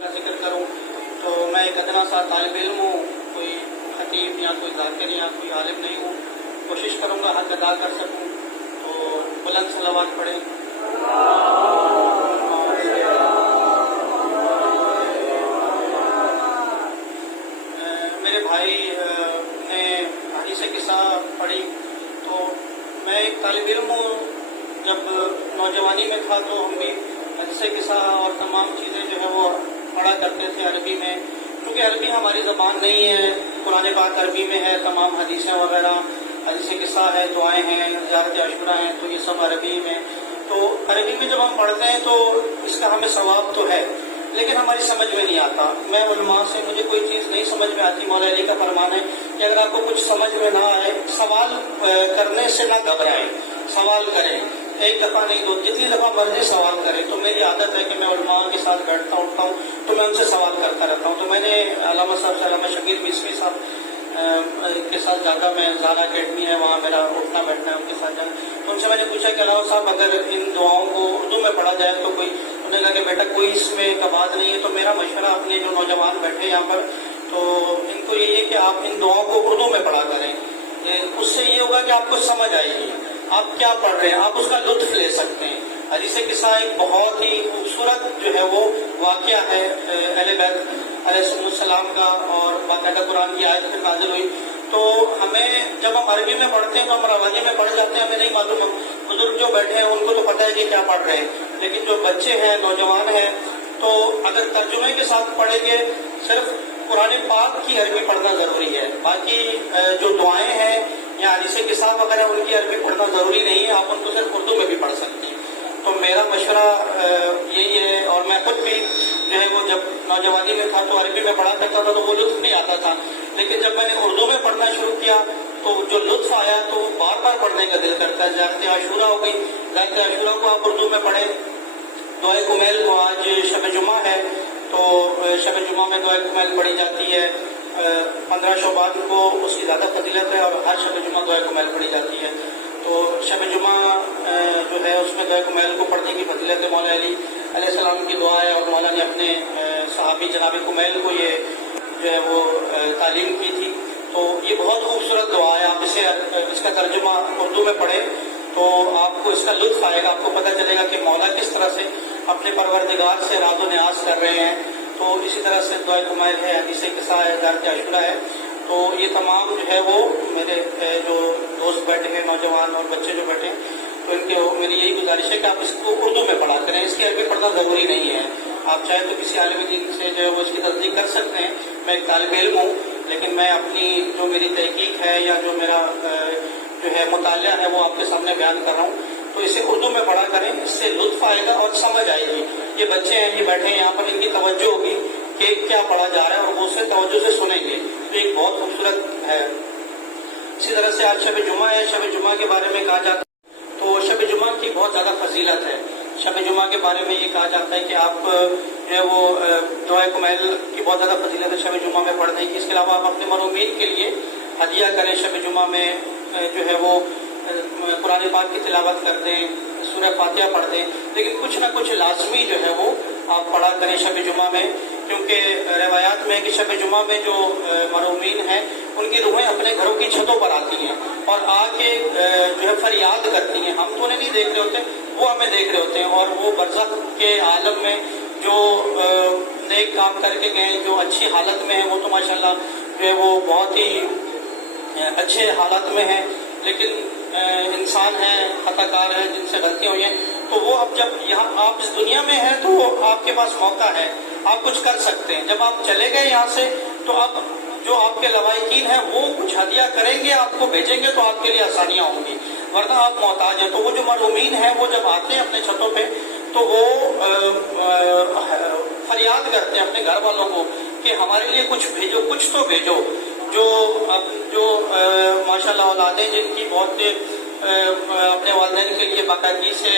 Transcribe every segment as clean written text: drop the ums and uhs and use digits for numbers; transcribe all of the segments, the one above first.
کا ذکر کروں تو میں ایک ادنا سا طالب علم ہوں، کوئی خطیب یا کوئی ذاکر یا کوئی عالم نہیں ہوں۔ کوشش کروں گا حق ادا کر سکوں، تو بلند صلوات پڑھیں۔ میرے بھائی نے حدیث قصہ پڑھی، تو میں ایک طالب علم ہوں۔ جب نوجوانی میں تھا تو ہم بھی حدیث قصہ اور تمام چیزیں جو ہے وہ پڑھا کرتے تھے عربی میں، کیونکہ عربی ہماری زبان نہیں ہے۔ قرآن پاک عربی میں ہے، تمام حدیثیں وغیرہ، حدیث قصہ ہے، دعائیں ہیں، زیارت عاشورہ ہیں، تو یہ سب عربی میں۔ تو عربی میں جب ہم پڑھتے ہیں تو اس کا ہمیں ثواب تو ہے، لیکن ہماری سمجھ میں نہیں آتا۔ میں علماء سے مجھے کوئی چیز نہیں سمجھ میں آتی، مولا علی کا فرمان ہے کہ اگر آپ کو کچھ سمجھ میں نہ آئے، سوال کرنے سے نہ گھبرائیں، سوال کریں، ایک دفعہ نہیں دو، جتنی دفعہ مرضی سوال کریں۔ تو میری عادت ہے کہ میں علماء کے ساتھ بیٹھتا اٹھتا ہوں تو میں ان سے سوال کرتا رہتا ہوں۔ تو میں نے علامہ صاحب سے، علامہ شکیل مصری صاحب کے ساتھ زیادہ، میں زارا اکیڈمی ہے وہاں میرا اٹھنا بیٹھنا ہے، ان کے ساتھ جانا۔ تو ان سے میں نے پوچھا کہ علامہ صاحب اگر ان دعاؤں کو اردو میں پڑھا جائے تو کوئی، انہوں نے کہا کہ بیٹا کوئی اس میں کباد نہیں ہے۔ تو میرا مشورہ اپنے جو نوجوان بیٹھے یہاں پر، تو ان کو یہی ہے کہ آپ ان دعاؤں کو اردو میں پڑھا کریں، اس سے یہ ہوگا کہ آپ کو سمجھ آئے گی آپ کیا پڑھ رہے ہیں، آپ اس کا لطف لے سکتے ہیں۔ حدیث قصہ ایک بہت ہی خوبصورت جو ہے وہ واقعہ ہے اہل بیت علیہ السلام کا، اور باقاعدہ قرآن کی آیت پھر نازل ہوئی۔ تو ہمیں جب ہم عربی میں پڑھتے ہیں تو ہم روانی میں پڑھ جاتے ہیں، ہمیں نہیں معلوم۔ بزرگ جو بیٹھے ہیں ان کو تو پتہ ہے کہ کیا پڑھ رہے ہیں، لیکن جو بچے ہیں، نوجوان ہیں، تو اگر ترجمے کے ساتھ پڑھیں گے، صرف قرآن پاک کی عربی پڑھنا ضروری ہے، باقی جو دعائیں ہیں یا حدیث قصہ وغیرہ ان کی عربی پڑھنا ضروری نہیں ہے، آپ ان کو صرف اردو میں بھی پڑھ سکتے ہیں۔ تو میرا مشورہ یہی ہے، اور میں خود بھی جو ہے وہ جب نوجوانی میں تھا تو عربی میں پڑھا کرتا تھا تو وہ لطف نہیں آتا تھا، لیکن جب میں نے اردو میں پڑھنا شروع کیا تو جو لطف آیا تو بار بار پڑھنے کا دل کرتا ہے۔ زیارت عاشورہ ہو گئی، زیارت عاشورہ کو آپ اردو میں پڑھیں۔ دعائے کمیل کو آج شب جمعہ ہے تو شب جمعہ میں دعائے کمیل پڑھی جاتی ہے۔ 15 شعبان کو اس کی زیادہ فضیلت ہے، اور ہر شب جمعہ دعائے کمیل پڑھی جاتی ہے۔ تو شب جمعہ جو ہے اس میں دعائے کمیل کو پڑھنے کی فضیلت ہے۔ مولا علی علیہ السلام کی دعا ہے، اور مولا نے اپنے صحابی جناب کمیل کو یہ جو ہے وہ تعلیم کی تھی۔ تو یہ بہت خوبصورت دعا ہے، آپ اس کا ترجمہ اردو میں پڑھیں تو آپ کو اس کا لطف آئے گا، آپ کو پتہ چلے گا کہ مولا کس طرح سے اپنے پروردگار سے راز و نیاز کر رہے ہیں۔ تو اسی طرح سے دعائے کمیل ہے، حدیث قصہ ہے، زیارت عاشورہ ہے۔ تو یہ تمام جو ہے وہ میرے جو دوست بیٹھے ہیں، نوجوان اور بچے جو بیٹھے ہیں، تو ان کے میری یہی گزارش ہے کہ آپ اس کو اردو میں پڑھا کریں، اس کی عربی پڑھنا ضروری نہیں ہے۔ آپ چاہیں تو کسی عالم دین سے جو ہے وہ اس کی تصدیق کر سکتے ہیں۔ میں ایک طالب علم ہوں، لیکن میں اپنی جو میری تحقیق ہے یا جو میرا جو ہے مطالعہ ہے وہ آپ کے سامنے بیان کر رہا ہوں۔ تو اسے اردو میں پڑھا کریں، اس سے لطف آئے گا اور سمجھ آئے گی۔ یہ بچے ہیں، یہ بیٹھے ہیں یہاں پر، ان کی توجہ ہوگی کہ کیا پڑھا جا رہا ہے، اور وہ اسے توجہ سے سنیں گے، تو ایک بہت خوبصورت ہے۔ اسی طرح سے آج شب جمعہ ہے، شب جمعہ کے بارے میں کہا جاتا ہے، تو شب جمعہ کی بہت زیادہ فضیلت ہے۔ شب جمعہ کے بارے میں یہ کہا جاتا ہے کہ آپ جو ہے وہ دعائے کمیل کی بہت زیادہ فضیلت ہے شب جمعہ میں پڑھنے کی۔ اس کے علاوہ آپ اپنے مرحومین کے لیے ہدیہ کریں، شب جمعہ میں جو ہے وہ قرآن پاک کی تلاوت کر دیں، سورہ فاتحہ پڑھ دیں، لیکن کچھ نہ کچھ لازمی جو ہے وہ آپ پڑھا کریں شب جمعہ میں، کیونکہ روایات میں ہے کہ شب جمعہ میں جو مرحومین ہیں ان کی روحیں اپنے گھروں کی چھتوں پر آتی ہیں اور آ کے جو ہے فریاد کرتی ہیں۔ ہم تو انہیں نہیں دیکھ رہے ہوتے، وہ ہمیں دیکھ رہے ہوتے ہیں، اور وہ برزخ کے عالم میں جو نیک کام کر کے گئے، جو اچھی حالت میں ہیں، وہ تو ماشاءاللہ جو ہے وہ بہت ہی اچھے حالات میں ہیں، لیکن انسان ہیں، خطا کار ہیں، جن سے غلطیاں ہوئی ہیں۔ تو وہ اب جب یہاں آپ اس دنیا میں ہیں تو آپ کے پاس موقع ہے، آپ کچھ کر سکتے ہیں۔ جب آپ چلے گئے یہاں سے تو اب جو آپ کے لوائقین ہیں وہ کچھ ہدیہ کریں گے، آپ کو بھیجیں گے، تو آپ کے لیے آسانیاں ہوں گی، ورنہ آپ محتاج ہیں۔ تو وہ جو مرحومین ہیں وہ جب آتے ہیں اپنے چھتوں پہ تو وہ فریاد کرتے ہیں اپنے گھر والوں کو کہ ہمارے لیے کچھ بھیجو، کچھ تو بھیجو۔ جو ماشاءاللہ اولادیں جن کی بہت اپنے والدین کے لیے باقاعدگی سے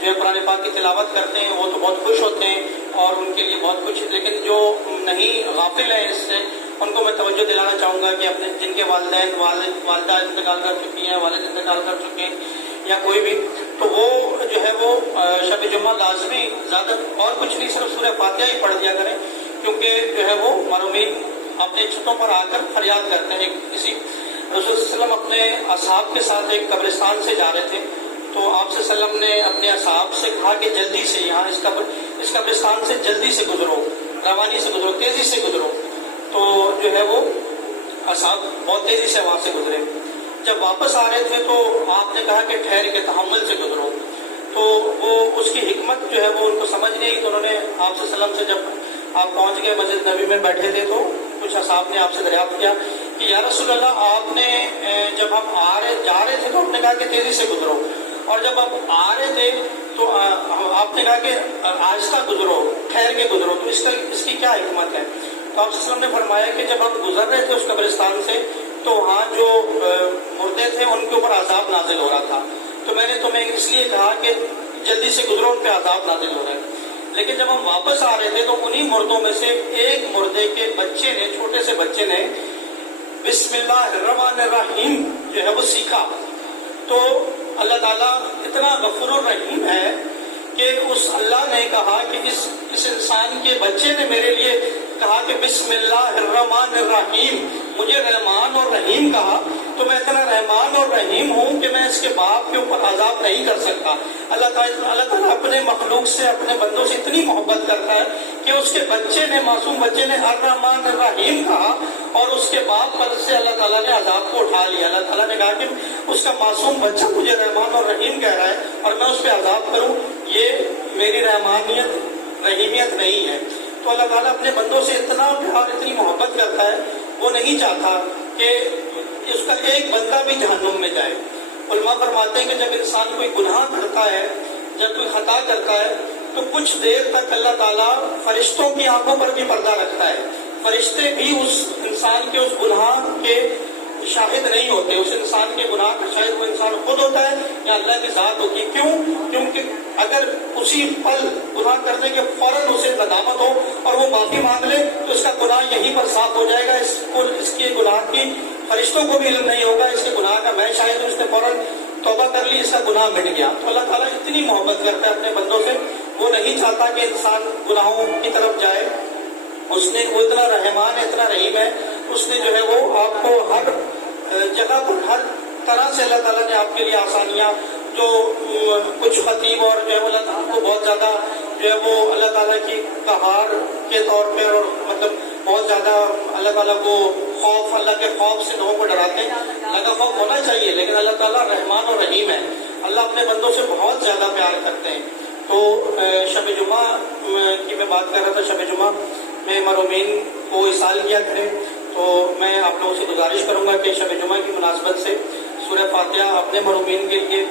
جو ہے قرآن پاک کی تلاوت کرتے ہیں، وہ تو بہت خوش ہوتے ہیں اور ان کے لیے بہت کچھ، لیکن جو نہیں غافل ہیں اس سے، ان کو میں توجہ دلانا چاہوں گا کہ اپنے جن کے والدین والدہ انتقال کر چکی ہیں، والد انتقال کر چکے ہیں یا کوئی بھی، تو وہ جو ہے وہ شب جمعہ لازمی زیادہ اور کچھ نہیں، صرف سورہ فاتحہ ہی پڑھ دیا کریں، کیونکہ جو ہے وہ مرحومین اپنے چھتوں پر آ کر فریاد کرتے ہیں۔ کسی رسول صلی اللہ علیہ وسلم اپنے اصحاب کے ساتھ ایک قبرستان سے جا رہے تھے، تو آپ صلی اللہ علیہ وسلم نے اپنے اصحاب سے کہا کہ جلدی سے یہاں اس قبرستان سے جلدی سے گزرو، روانی سے گزرو، تیزی سے گزرو۔ تو جو ہے وہ اصحاب بہت تیزی سے وہاں سے گزرے۔ جب واپس آ رہے تھے تو آپ نے کہا کہ ٹھہر کے تحمل سے گزرو، تو وہ اس کی حکمت جو ہے وہ ان کو سمجھ نہیں آئی، تو انہوں نے آپ صلی اللہ علیہ وسلم سے، جب آپ پہنچ گئے مسجد نبی میں بیٹھے تھے، تو کچھ اصحاب نے آپ سے دریافت کیا کہ یا رسول اللہ، آپ نے جب ہم جا رہے تھے تو آپ نے کہا کہ تیزی سے گزرو، اور جب آپ آ رہے تھے تو آپ نے کہا کہ آہستہ گزرو، ٹھہر کے گزرو، تو اس کی کیا حکمت ہے؟ تو آپ صلی اللہ علیہ وسلم نے فرمایا کہ جب ہم گزر رہے تھے اس قبرستان سے تو وہاں جو مردے تھے ان کے اوپر عذاب نازل ہو رہا تھا، تو میں نے تمہیں اس لیے کہا کہ جلدی سے گزرو، ان پہ عذاب نازل ہو رہا ہے۔ لیکن جب ہم واپس آ رہے تھے تو انہی مردوں میں سے ایک مردے کے بچے نے، چھوٹے سے بچے نے بسم اللہ الرحمن الرحیم جو ہے وہ سیکھا۔ تو اللہ تعالیٰ اتنا غفور الرحیم ہے کہ اس اللہ نے کہا کہ اس انسان کے بچے نے میرے لیے کہا کہ بسم اللہ الرحمن الرحیم، مجھے رحمان اور رحیم کہا، تو میں اتنا رحمان اور رحیم ہوں کہ میں اس کے باپ کے اوپر عذاب نہیں کر سکتا۔ اللہ تعالیٰ اپنے مخلوق سے، اپنے بندوں سے اتنی محبت کرتا ہے کہ اس کے بچے نے، معصوم بچے نے الرحمن الرحیم کہا، اور اس کے باپ پر سے اللہ تعالیٰ نے عذاب کو اٹھا لیا۔ اللہ تعالیٰ نے کہا کہ اس کا معصوم بچہ مجھے رحمان اور رحیم کہہ رہا ہے اور میں اس پہ عذاب کروں، یہ میری رحمانیت رحیمیت نہیں ہے۔ تو اللہ تعالیٰ اپنے بندوں سے اتنا پیار، اتنی محبت کرتا ہے، وہ نہیں چاہتا کہ اس کا ایک بندہ بھی جہنم میں جائے۔ علماء فرماتے ہیں کہ جب انسان کوئی گناہ کرتا ہے، جب کوئی خطا کرتا ہے، تو کچھ دیر تک اللہ تعالیٰ فرشتوں کی آنکھوں پر بھی پردہ رکھتا ہے۔ فرشتے بھی اس انسان کے اس گناہ کے شاہد نہیں ہوتے، اس انسان کے گناہ کا شاہد وہ انسان خود ہوتا ہے یا اللہ کی ذات ہوتی ہے۔ کیوں؟ کیونکہ اگر اسی پل گناہ کرنے کے فوراً اسے ندامت ہو اور وہ معافی مانگ لے تو اس کا گناہ یہیں پر صاف ہو جائے گا، اس کے گناہ کی فرشتوں کو بھی علم نہیں ہوگا، اس کے گناہ کا میں شاہد ہوں، اس نے فوراً توبہ کر لی، اس کا گناہ مٹ گیا۔ تو اللہ تعالیٰ اتنی محبت کرتا ہے اپنے بندوں سے، وہ نہیں چاہتا کہ انسان گناہوں کی طرف جائے۔ وہ اتنا رحمان ہے، اتنا رحیم ہے، اس نے جو ہے وہ آپ کو ہر جگہ پر، ہر طرح سے اللہ تعالیٰ نے آپ کے لیے آسانیاں، جو کچھ خطیب اور جو ہے اللہ تعالیٰ کو بہت زیادہ جو ہے وہ اللہ تعالیٰ کی قہار کے طور پہ، اور مطلب بہت زیادہ اللہ تعالیٰ کو خوف، اللہ کے خوف سے لوگوں کو ڈراتے ہیں۔ اللہ کا خوف ہونا چاہیے، لیکن اللہ تعالیٰ رحمان اور رحیم ہے، اللہ اپنے بندوں سے بہت زیادہ پیار کرتے ہیں۔ تو شب جمعہ کی میں بات کر رہا تھا، شب جمعہ میں مرحومین کو اصال کیا کریں، تو میں آپ لوگوں سے گزارش کروں گا کہ شب جمعہ کی مناسبت سے سورہ فاتحہ اپنے مرحومین کے لیے،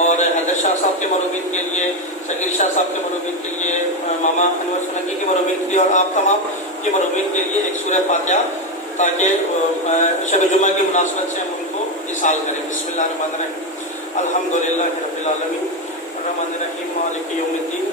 اور حیدر شاہ صاحب کے مرحومین کے لیے، شکیل شاہ صاحب کے مرحومین کے لیے، ماما انور سنگی کے مرحومین کے لیے، اور آپ تمام کے مرحومین کے لیے ایک سورہ فاتحہ، تاکہ شب جمعہ کی مناسبت سے ہم ان کو اصال کریں۔ بسم اللہ الرحمن الرحیم، الحمدللہ رب العالمین الرحمن الرحیم مالک یوم الدین،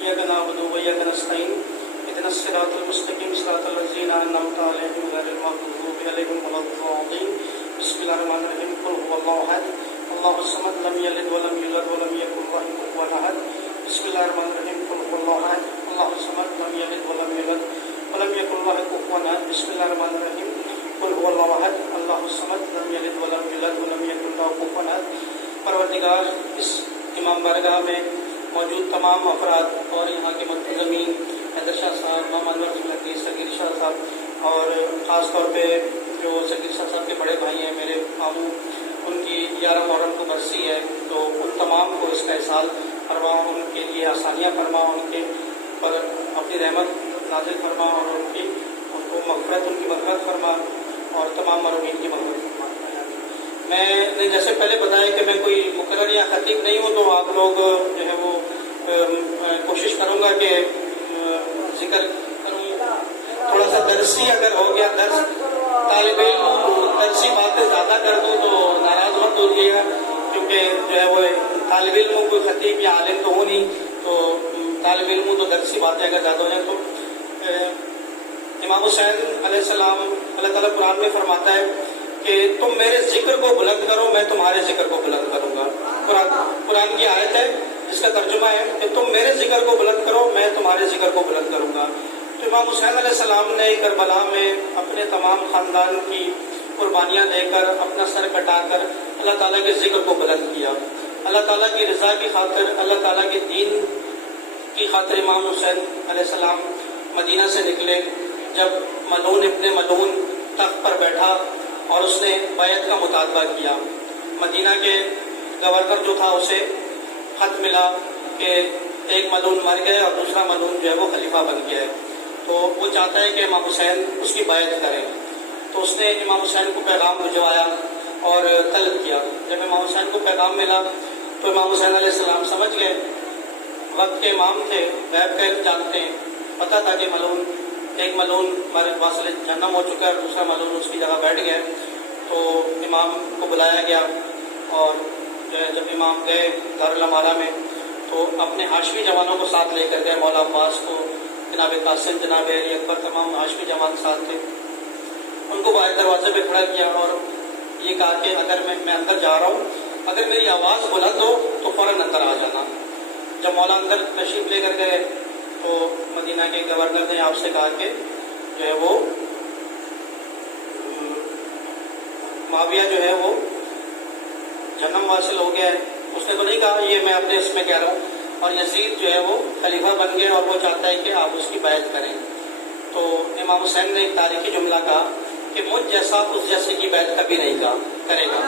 ایاک نعبد و ایاک نستعین، اهدنا الصراط المستقیم صراط الذین انعمت علیہم غیر المغضوب علیہم ولا الضالین۔ بسم اللہ الرحمن الرحیم، قل هو اللہ احد اللہ الصمد لم یلد ولم یولد ولم یکن له کفوا احد۔ بسم اللہ الرحمن الرحیم، قل هو اللہ احد اللہ الصمد لم یلد ولم یولد ولم یکن له کفوا احد۔ بسم اللہ الرحمن الرحیم، قل هو اللہ احد اللہ الصمد لم یلد ولم یولد ولم یکن له کفوا احد۔ پروردگار، اس امام بارگاہ میں موجود تمام افراد اور یہاں کے منتظمین، حیدر شاہ صاحب، محمد انور سنگی، شکیل شاہ صاحب، اور خاص طور پہ جو شکیل شاہ صاحب کے بڑے بھائی ہیں میرے ماموں، ان کی 11 محرم کو برسی ہے، تو ان تمام کو اس کا احسال فرما، ان کے لیے آسانیاں فرما، ان کے پر اپنی رحمت نازل فرما، اور ان کو مغفرت فرما، اور تمام مرحومین کی مغفرت فرما۔ میں نے جیسے پہلے بتایا کہ میں کوئی مقرر یا خطیب نہیں ہوں، تو آپ لوگ جو ہے وہ کوشش کروں گا کہ ذکر کروں، تھوڑا سا درسی اگر ہو گیا، طالب علم درسی باتیں زیادہ کر دوں تو ناراض مت ہوجیے گا، کیونکہ جو ہے وہ طالب علم کوئی خطیب یا عالم تو ہو نہیں، تو طالب علم تو درسی باتیں اگر زیادہ ہو جائیں تو امام حسین علیہ السلام، اللہ تعالیٰ قرآن میں فرماتا ہے کہ تم میرے ذکر کو بلند کرو، میں تمہارے ذکر کو بلند کروں گا۔ قرآن کی آیت ہے جس کا ترجمہ ہے کہ تم میرے ذکر کو بلند کرو، میں تمہارے ذکر کو بلند کروں گا۔ تو امام حسین علیہ السلام نے کربلا میں اپنے تمام خاندان کی قربانیاں دے کر، اپنا سر کٹا کر اللہ تعالیٰ کے ذکر کو بلند کیا۔ اللہ تعالیٰ کی رضا کی خاطر، اللہ تعالیٰ کے دین کی خاطر امام حسین علیہ السلام مدینہ سے نکلے۔ جب ملعون ابن ملعون تخت پر بیٹھا اور اس نے بیعت کا مطالبہ کیا، مدینہ کے گورنر جو تھا اسے خط ملا کہ ایک ملعون مر گئے اور دوسرا ملعون جو ہے وہ خلیفہ بن گیا ہے، تو وہ چاہتا ہے کہ امام حسین اس کی بیعت کریں۔ تو اس نے امام حسین کو پیغام بھجوایا اور طلب کیا۔ جب امام حسین کو پیغام ملا تو امام حسین علیہ السلام سمجھ گئے، وقت کے امام تھے، غیب کا علم جانتے ہیں، پتہ تھا کہ ملعون ایک ملعون واصل جہنم ہو چکا ہے اور دوسرا ملعون اس کی جگہ بیٹھ گیا۔ تو امام کو بلایا گیا اور جب امام گئے دارالعمارہ میں تو اپنے ہاشمی جوانوں کو ساتھ لے کر گئے، مولا عباس کو، جناب قاسم، جناب علی اکبر، تمام ہاشمی جوان ساتھ تھے۔ ان کو باہر دروازے پہ کھڑا کیا اور یہ کہا کہ اگر میں اندر جا رہا ہوں، اگر میری آواز بلند ہو تو فوراً اندر آ جانا۔ جب مولا اندر تشریف لے کر گئے تو مدینہ کے گورنر نے آپ سے کہا کہ جو ہے وہ معاویہ جو ہے وہ جہنم واصل ہو گیا ہے۔ اس نے تو نہیں کہا، یہ میں اپنے اس میں کہہ رہا ہوں، اور یزید جو ہے وہ خلیفہ بن گیا اور وہ چاہتا ہے کہ آپ اس کی بیعت کریں۔ تو امام حسین نے ایک تاریخی جملہ کہا کہ مجھ جیسا اس جیسے کی بیعت کبھی نہیں کرے گا۔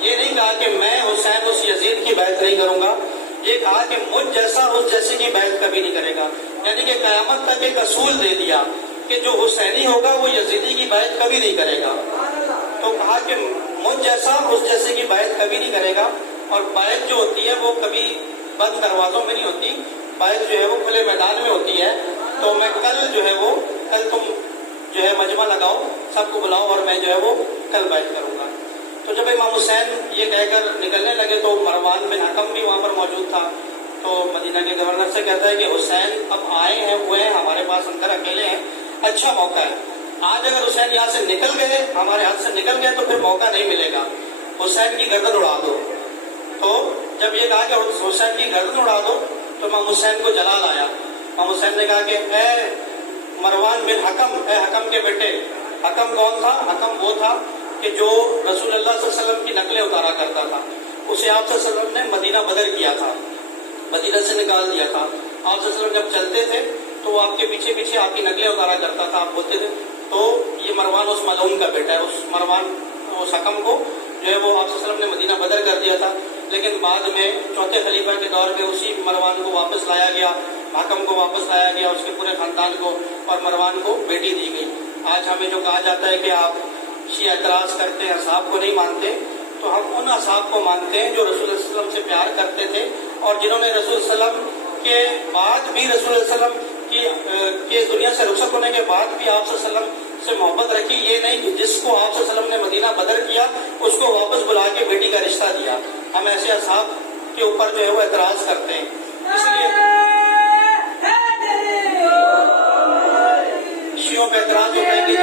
یہ نہیں کہا کہ میں حسین اس یزید کی بیعت نہیں کروں گا، یہ کہا کہ مجھ جیسا اس جیسے کی بیعت کبھی نہیں کرے گا۔ یعنی کہ قیامت تک ایک اصول دے دیا کہ جو حسینی ہوگا وہ یزیدی کی بیعت کبھی نہیں کرے گا۔ تو کہا کہ مجھ جیسا اس جیسے کی بیعت کبھی نہیں کرے گا، اور بیعت جو ہوتی ہے وہ کبھی بند دروازوں میں نہیں ہوتی، بیعت جو ہے وہ کھلے میدان میں ہوتی ہے۔ تو میں کل تم جو ہے مجمع لگاؤ، سب کو بلاؤ اور میں جو ہے وہ کل بیعت کروں گا۔ تو جب امام حسین یہ کہہ کر نکلنے لگے تو مروان بن حکم بھی وہاں پر موجود تھا۔ تو مدینہ کے گورنر سے کہتا ہے کہ حسین اب آئے ہیں، ہوئے ہیں ہمارے پاس، اندر اکیلے ہیں، اچھا موقع ہے، آج اگر حسین یہاں سے نکل گئے، ہمارے ہاتھ سے نکل گئے تو پھر موقع نہیں ملے گا، حسین کی گردن اڑا دو۔ تو جب یہ کہا کہ حسین کی گردن اڑا دو تو امام حسین کو جلال آیا۔ امام حسین نے کہا کہ اے مروان بن حکم، اے حکم کے بیٹے۔ حکم کون تھا؟ حکم وہ تھا کہ جو رسول اللہ صلی اللہ علیہ وسلم کی نقلیں اتارا کرتا تھا، اسے آپ صلی اللہ علیہ وسلم نے مدینہ بدر کیا تھا، مدینہ سے نکال دیا تھا۔ آپ صلی اللہ علیہ وسلم جب چلتے تھے تو وہ آپ کے پیچھے پیچھے آپ کی نقلیں اتارا کرتا تھا، آپ بولتے تھے۔ تو یہ مروان اس ملعون کا بیٹا ہے، اس مروان اس حکم کو جو ہے وہ آپ صلی اللہ علیہ وسلم نے مدینہ بدر کر دیا تھا، لیکن بعد میں چوتھے خلیفہ کے دور میں اسی مروان کو واپس لایا گیا، حکم کو واپس لایا گیا، اس کے پورے خاندان کو، اور مروان کو بیٹی دی گئی۔ آج ہمیں جو کہا جاتا ہے کہ آپ شیعہ اعتراض کرتے ہیں، اصحاب کو نہیں مانتے، تو ہم ان اصحاب کو مانتے ہیں جو رسول اللہ صلی اللہ علیہ وسلم سے پیار کرتے تھے اور جنہوں نے رسول صلی اللہ علیہ وسلم کے بعد بھی، رسول اللہ صلی اللہ علیہ وسلم کی اس دنیا سے رخصت ہونے کے بعد بھی آپ صلی اللہ علیہ وسلم سے محبت رکھی۔ یہ نہیں کہ جس کو آپ صلی اللہ علیہ وسلم نے مدینہ بدر کیا اس کو واپس بلا کے بیٹی کا رشتہ دیا۔ ہم ایسے اصحاب کے اوپر جو ہے وہ اعتراض کرتے ہیں، اس لیے شیعوں پہ اعتراض ہوتا ہے کہ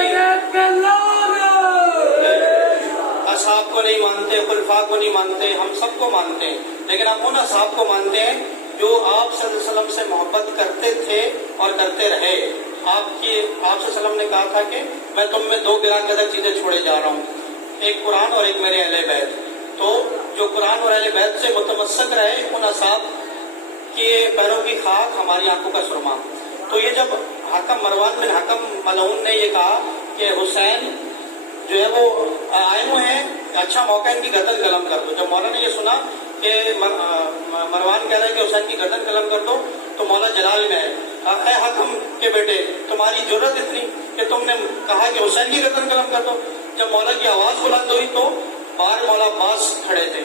اصحاب کو نہیں مانتے، خلفاء کو نہیں مانتے، ہم سب کو مانتے ہیں، لیکن ہم ان اصحاب کو مانتے ہیں جو آپ صلی اللہ علیہ وسلم سے محبت کرتے تھے اور کرتے رہے۔ آپ صلی اللہ علیہ وسلم نے کہا تھا کہ میں تم میں دو گراں قدر چیزیں چھوڑے جا رہا ہوں، ایک قرآن اور ایک میرے اہل بیت۔ تو جو قرآن اور اہل بیت سے متمسک رہے، ان اصحاب کے پیروں کی خاک ہماری آنکھوں کا سرما۔ تو یہ جب حکم مروان بن حکم ملعون نے یہ کہا کہ حسین جو ہے وہ آئے ہوئے ہیں، اچھا موقع ان کی گردن قلم کر دو، جب مولا نے یہ سنا کہ مروان کہہ رہا ہے کہ حسین کی گردن قلم کر دو، تو مولا جلال میں اے حکم کے بیٹے، تمہاری ضرورت اتنی کہ تم نے کہا کہ حسین کی گردن قلم کر دو۔ جب مولا کی آواز بلند ہوئی تو باہر مولا عباس کھڑے تھے،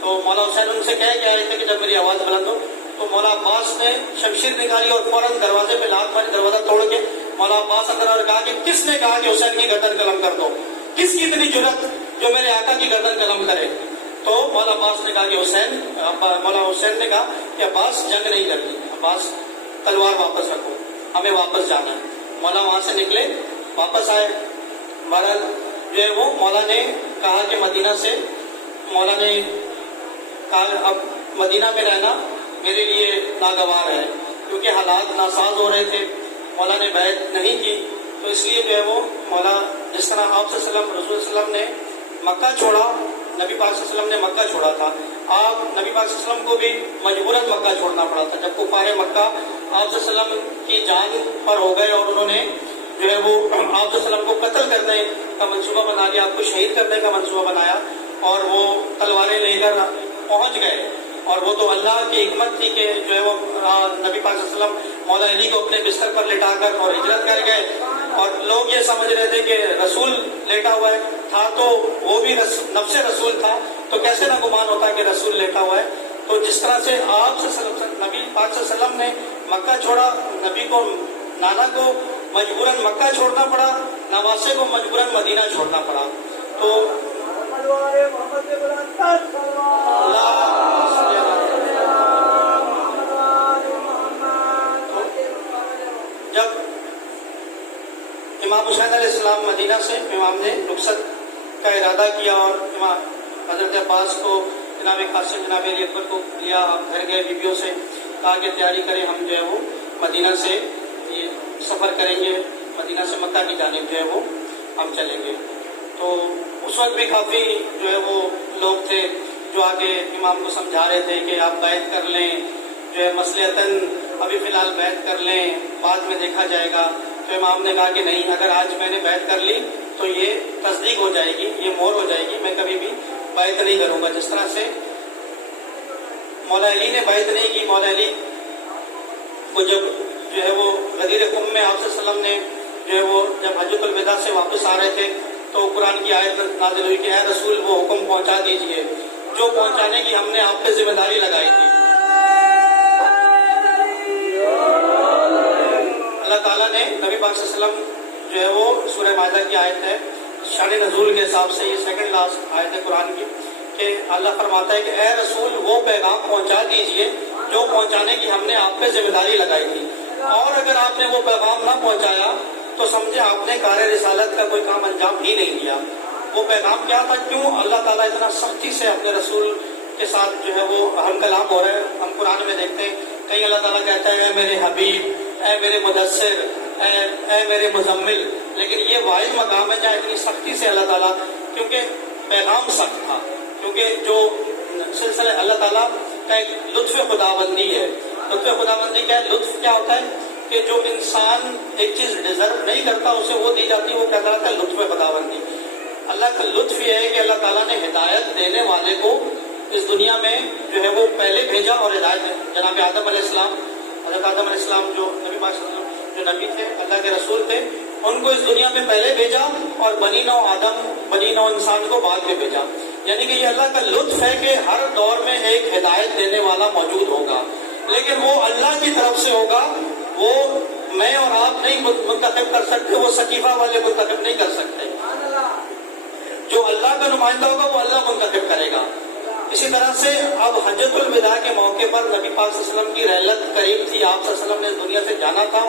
تو مولا حسین ان سے کہہ کے آئے تھے کہ جب میری آواز بلند ہو، تو مولا عباس نے شمشیر نکالی اور فوراً دروازے پہ لات ماری، دروازہ توڑ کے مولا عباس اندر اور کہا کہ کس نے کہا کہ حسین کی گردن قلم کر دو، کس کی اتنی جرأت جو میرے آقا کی گردن قلم کرے؟ تو مولا عباس نے کہا کہ مولا حسین نے کہا کہ عباس جنگ نہیں کرنی، عباس تلوار واپس رکھو، ہمیں واپس جانا ہے۔ مولا وہاں سے نکلے، واپس آئے، مہاراج جو ہے وہ مولا نے کہا کہ مدینہ سے مولا نے کہا اب مدینہ میں رہنا میرے لیے ناگوار ہے، کیونکہ حالات ناساز ہو رہے تھے، مولا نے بیعت نہیں کی، تو اس لیے جو ہے وہ مولا جس طرح آپ صلی اللہ علیہ وسلم رسول صلی اللہ علیہ وسلم نے مکہ چھوڑا، نبی پاک صلی اللہ علیہ وسلم نے مکہ چھوڑا تھا، آپ نبی پاک صلی اللہ علیہ وسلم کو بھی مجبوراً مکہ چھوڑنا پڑا تھا جب کفار مکہ آپ صلی اللہ علیہ وسلم کی جان پر ہو گئے اور انہوں نے جو ہے وہ آپ صلی اللہ علیہ وسلم کو قتل کرنے کا منصوبہ بنا لیا، آپ کو شہید کرنے کا منصوبہ بنایا، اور وہ تلواریں لے کر پہنچ گئے، اور وہ تو اللہ کی حکمت تھی کہ جو ہے وہ نبی پاک صلی اللہ علیہ وسلم مولا علی کو اپنے بستر پر لٹا کر اور ہجرت کر گئے، اور لوگ یہ سمجھ رہے تھے کہ رسول لیٹا ہوا ہے، تھا تو وہ بھی نفس رسول تھا، تو کیسے نہ گمان ہوتا کہ رسول لیٹا ہوا ہے۔ تو جس طرح سے آپ صلی اللہ علیہ وسلم نبی پاک صلی اللہ علیہ وسلم نے مکہ چھوڑا، نبی کو نانا کو مجبوراً مکہ چھوڑنا پڑا، نواسے کو مجبوراً مدینہ چھوڑنا پڑا۔ تو جب امام حسین علیہ السلام مدینہ سے امام نے رخصت کا ارادہ کیا اور امام حضرت عباس کو جناب قاسم جناب علی اکبر کو لیا، گھر گئے بیویوں سے کہا کہ تیاری کریں، ہم جو ہے وہ مدینہ سے یہ سفر کریں گے، مدینہ سے مکہ کی جانب جو ہے وہ ہم چلیں گے۔ تو اس وقت بھی کافی جو ہے وہ لوگ تھے جو آگے امام کو سمجھا رہے تھے کہ آپ بیعت کر لیں، جو ہے مصلحتاً ابھی فی الحال بیعت کر لیں، بعد میں دیکھا جائے گا۔ تو امام نے کہا کہ نہیں، اگر آج میں نے بیعت کر لی تو یہ تصدیق ہو جائے گی، یہ مہر ہو جائے گی، میں کبھی بھی بیعت نہیں کروں گا۔ جس طرح سے مولا علی نے بیعت نہیں کی، مولا علی کو جب جو ہے وہ غدیر خم میں آپ صلی اللہ علیہ وسلم نے جو ہے وہ جب حجۃ الوداع سے واپس آ رہے تھے تو قرآن کی آیت نازل ہوئی کہ اے رسول وہ حکم پہنچا دیجئے جو پہنچانے کی ہم نے آپ پہ ذمہ داری لگائی تھی۔ اللہ تعالیٰ نے نبی پاک صلی اللہ علیہ وسلم جو ہے وہ سورہ مائدہ کی آیت ہے، شان نزول کے حساب سے یہ سیکنڈ لاسٹ آیت ہے قرآن کی، کہ اللہ فرماتا ہے کہ اے رسول وہ پیغام پہنچا دیجئے جو پہنچانے کی ہم نے آپ پہ ذمہ داری لگائی تھی، اور اگر آپ نے وہ پیغام نہ پہنچایا تو سمجھے آپ نے کار رسالت کا کوئی کام انجام ہی نہیں دیا۔ وہ پیغام کیا تھا؟ کیوں اللہ تعالیٰ اتنا سختی سے اپنے رسول کے ساتھ جو ہے وہ ہم کلام ہو رہے ہیں؟ ہم قرآن میں دیکھتے ہیں کہیں اللہ تعالیٰ کہتا ہے اے میرے حبیب، اے میرے مدثر، اے میرے مزمل، لیکن یہ واحد مقام ہے جہاں اتنی سختی سے اللہ تعالیٰ، کیونکہ پیغام سخت تھا، کیونکہ جو سلسلہ اللہ تعالیٰ کا ایک لطف خداوندی ہے۔ لطف خداوندی کیا ہے؟ لطف کیا ہوتا ہے کہ جو انسان ایک چیز ڈیزرو نہیں کرتا اسے وہ دی جاتی ہے، وہ کیا کہتا ہے؟ لطف خداوندی۔ اللہ کا لطف یہ ہے کہ اللہ تعالیٰ نے ہدایت دینے والے کو اس دنیا میں جو ہے وہ پہلے بھیجا، اور ہدایت جناب آدم علیہ السلام، حضرت آدم علیہ السلام جو نبی پاک صلی اللہ علیہ وسلم جو نبی تھے، اللہ کے رسول تھے، ان کو اس دنیا میں پہلے بھیجا اور بنی نوع آدم، بنی نوع انسان کو بعد میں بھیجا۔ یعنی کہ یہ اللہ کا لطف ہے کہ ہر دور میں ایک ہدایت دینے والا موجود ہوگا، لیکن وہ اللہ کی طرف سے ہوگا، وہ میں اور آپ نہیں منتخب کر سکتے، وہ سقیفہ والے منتخب نہیں کر سکتے۔ جو اللہ کا نمائندہ ہوگا وہ اللہ منتخب کرے گا۔ اسی طرح سے اب حجۃ الوداع کے موقع پر نبی پاک صلی اللہ علیہ وسلم کی رحلت قریب تھی، آپ صلی اللہ علیہ وسلم نے اس دنیا سے جانا تھا،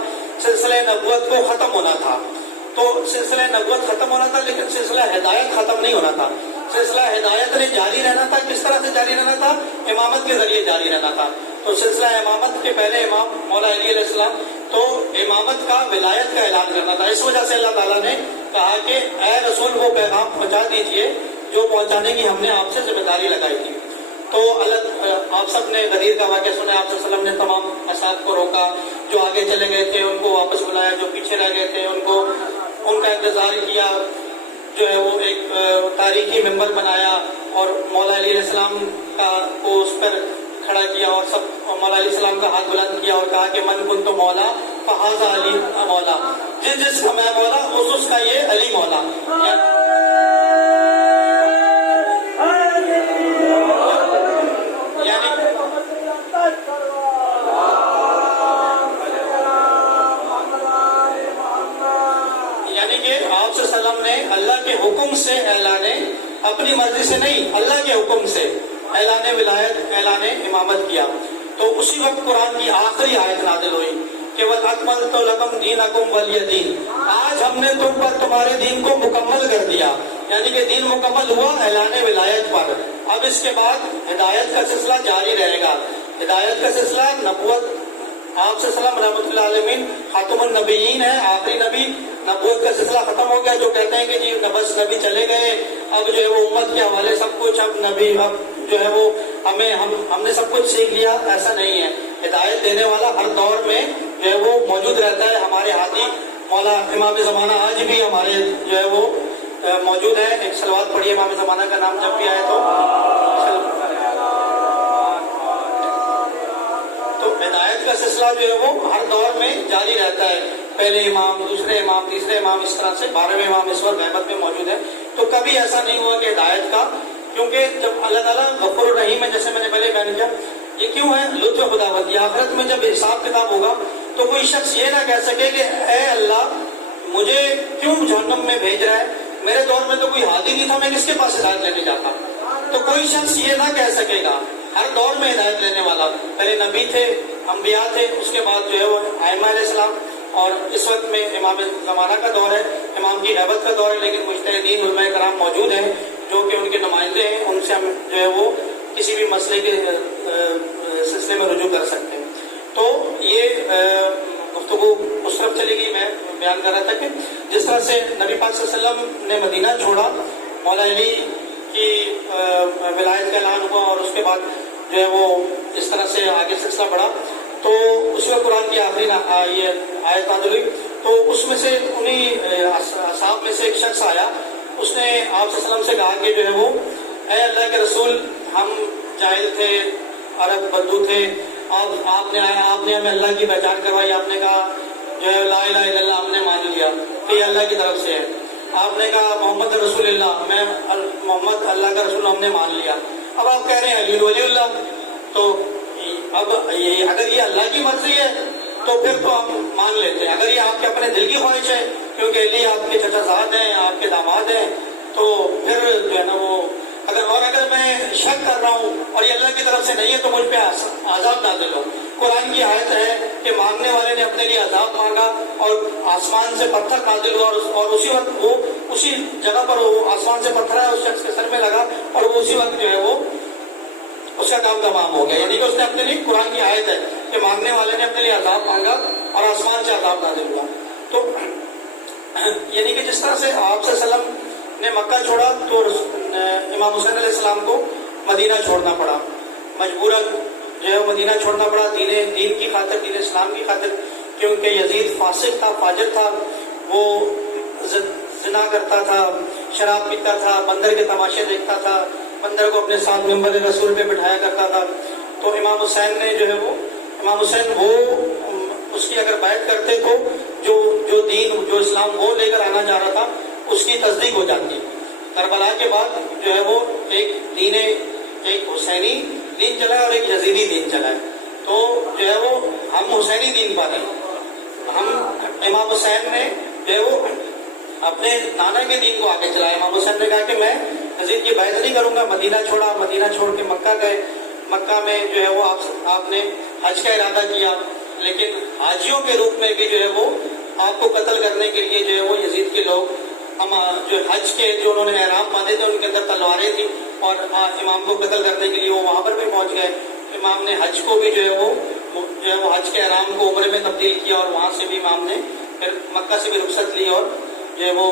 سلسلہ نبوت کو ختم ہونا تھا، تو سلسلہ نبوت ختم ہونا تھا لیکن سلسلہ ہدایت ختم نہیں ہونا تھا۔ سلسلہ ہدایت نے جاری رہنا تھا۔ کس طرح سے جاری رہنا تھا؟ امامت کے ذریعے جاری رہنا تھا۔ تو سلسلہ امامت کے پہلے امام مولا علی علیہ السلام، تو امامت کا ولایت کا اعلان کرنا تھا۔ اس وجہ سے اللہ تعالیٰ نے کہا کہ اے رسول وہ پیغام پہنچا دیجئے جو پہنچانے کی ہم نے آپ سے ذمہ داری لگائی تھی۔ تو اللہ آپ سب نے غدیر کا واقعہ سنا، آپ صلی اللہ علیہ وسلم نے تمام اصحاب کو روکا، جو آگے چلے گئے تھے ان کو واپس بلایا، جو پیچھے رہ گئے تھے ان کا انتظار کیا، جو ہے وہ ایک تاریخی ممبر بنایا اور مولا علیہ السلام کو اس پر کھڑا کیا، اور سب مولا علیہ السلام کا ہاتھ بلند کیا اور کہا کہ من کنت مولا فہذا علی مولا، جس کا میں مولا اس کا یہ علی مولا۔ یعنی کہ آپ صلی اللہ علیہ وسلم نے اللہ کے حکم سے اعلان، اپنی مرضی سے نہیں، اللہ کے حکم سے اعلان ولایت، اعلان امامت کیا۔ تو اسی وقت قرآن کی آخری آیت نازل ہوئی کہ وَأَكْمَلْتُ لَكُمْ دِينَكُمْ وَلِيَ دِينِ، آج ہم نے تم پر تمہارے دین کو مکمل کر دیا۔ یعنی کہ دین مکمل ہوا اعلان ولایت پر. اب اس کے بعد ہدایت کا سلسلہ جاری رہے گا. ہدایت کا سلسلہ نبوت، آپ صلی اللہ علیہ وسلم رحمۃ اللہ علیہ خاتم النبیین ہے، آخری نبی. نبوت کا سلسلہ ختم ہو گیا. جو کہتے ہیں کہ جی بس نبی چلے گئے، اب جو ہے وہ امت کے حوالے سب کچھ، اب نبی اب جو ہے وہ ہم نے سب کچھ سیکھ لیا، ایسا نہیں ہے. ہدایت دینے والا ہر دور میں جو ہے وہ موجود رہتا ہے. ہمارے ہادی مولا امام زمانہ آج بھی ہمارے جو ہے وہ موجود ہے. ایک صلوات پڑھیے امام زمانہ کا نام جب بھی آئے تو ہدایت کا سلسلہ جو ہے وہ ہر دور میں جاری رہتا ہے. پہلے امام، دوسرے امام، تیسرے امام، اس طرح سے 12ویں امام اس وقت غیبت میں موجود ہے. تو کبھی ایسا نہیں ہوا کہ ہدایت کا، کیونکہ جب اللہ تعالیٰ غفور الرحیم ہے، جیسے میں نے پہلے بیان کیا، یہ کیوں ہے لطف خداوندی. آخرت میں جب حساب کتاب ہوگا تو کوئی شخص یہ نہ کہہ سکے کہ اے اللہ مجھے کیوں جہنم میں بھیج رہا ہے، میرے دور میں تو کوئی ہادی نہیں تھا، میں کس کے پاس ہدایت لینے جاتا. تو کوئی شخص یہ نہ کہہ سکے گا. ہر دور میں ہدایت لینے والا، پہلے نبی تھے، انبیاء تھے، اس کے بعد جو ہے وہ ائمہ علیہ السلام، اور اس وقت میں امام زمانہ کا دور ہے، امام کی غیبت کا دور ہے. لیکن مجتہدین علماء کرام موجود ہیں جو کہ ان کے نمائندے ہیں، ان سے ہم جو ہے وہ کسی بھی مسئلے کے سلسلے میں رجوع کر سکتے ہیں. تو یہ گفتگو اس طرف چلے گی. میں بیان کر رہا تھا کہ جس طرح سے نبی پاک صلی اللہ علیہ وسلم نے مدینہ چھوڑا، مولا علی کی ولایت کا اعلان ہوا، اور اس کے بعد جو ہے وہ اس طرح سے آگے سلسلہ بڑھا. تو اس میں قرآن کی آخری آیت نازل ہوئی. تو اس میں سے انہی اصحاب میں سے ایک شخص آیا، اس نے آپ صلی اللہ علیہ وسلم سے کہا کہ جو ہے وہ اے اللہ کے رسول، ہم جاہل تھے، عرب بدو تھے، آپ نے ہمیں اللہ کی پہچان کروائی. آپ نے کہا جو ہے لا الہ الا اللہ، ہم نے مان لیا کہ یہ اللہ کی طرف سے ہے. آپ نے کہا محمد رسول اللہ، میں محمد اللہ کا رسول، ہم نے مان لیا. اب آپ کہہ رہے ہیں علی ولی اللہ. تو اب اگر یہ اللہ کی مرضی ہے تو پھر تو ہم مان لیتے ہیں. اگر یہ آپ کے اپنے دل کی خواہش ہے، کیونکہ علی آپ کے چچا زاد ہیں، آپ کے داماد ہیں، تو پھر جو ہے نا وہ اگر میں شک کر رہا ہوں اور یہ اللہ کی طرف سے نہیں ہے تو مجھ پہ عذاب نازل ہو. قرآن کی آیت ہے کہ مانگنے والے نے اپنے لیے عذاب مانگا اور آسمان سے پتھر نازل ہوا، اور اسی وقت وہ اسی جگہ پر وہ آسمان سے پتھر ہے اس شخص کے سر میں لگا، اور وہ اسی وقت جو ہے وہ اس کا کام تمام ہو گیا. یعنی کہ اس نے اپنے لیے، قرآن کی آیت ہے کہ مانگنے والے نے اپنے لیے عذاب مانگا اور آسمان سے عذاب نازل ہوا. تو یعنی کہ جس طرح سے آپ صلی اللہ علیہ وسلم نے مکہ چھوڑا تو امام حسین علیہ السلام کو مدینہ چھوڑنا پڑا، مجبوراً جو ہے مدینہ چھوڑنا پڑا دین کی خاطر، دین اسلام کی خاطر. کیونکہ یزید فاسق تھا، فاجر تھا، وہ زنا کرتا تھا، شراب پیتا تھا، بندر کے تماشے دیکھتا تھا، بندر کو اپنے ساتھ ممبر رسول پہ بٹھایا کرتا تھا. تو امام حسین نے جو ہے وہ اس کی اگر بیعت کرتے تو جو دین، جو اسلام وہ لے کر آنا چاہ رہا تھا اس کی تصدیق ہو جاتی. کربلا کے بعد جو ہے وہ ایک حسینی دین چلا ہے اور ایک یزیدی دین چلا ہے. تو جو ہے وہ ہم حسینی دین پر ہیں. ہم امام حسین نے جو ہے وہ اپنے نانا کے دین کو آگے چلایا. امام حسین نے کہا کہ میں یزید کی بیعت نہیں کروں گا. مدینہ چھوڑا، مدینہ چھوڑ کے مکہ گئے. مکہ میں جو ہے وہ آپ نے حج کا ارادہ کیا، لیکن حاجیوں کے روپ میں بھی جو ہے وہ آپ کو قتل کرنے کے لیے جو ہے وہ یزید کے لوگ جو حج کے جو انہوں نے احرام باندھے تھے ان کے اندر تلواریں تھیں، اور امام کو قتل کرنے کے لیے وہ وہاں پر بھی پہنچ گئے. امام نے حج کو بھی جو ہے وہ حج کے احرام کو عمرے میں تبدیل کیا، اور وہاں سے بھی امام نے پھر مکہ سے بھی رخصت لی، اور جو ہے وہ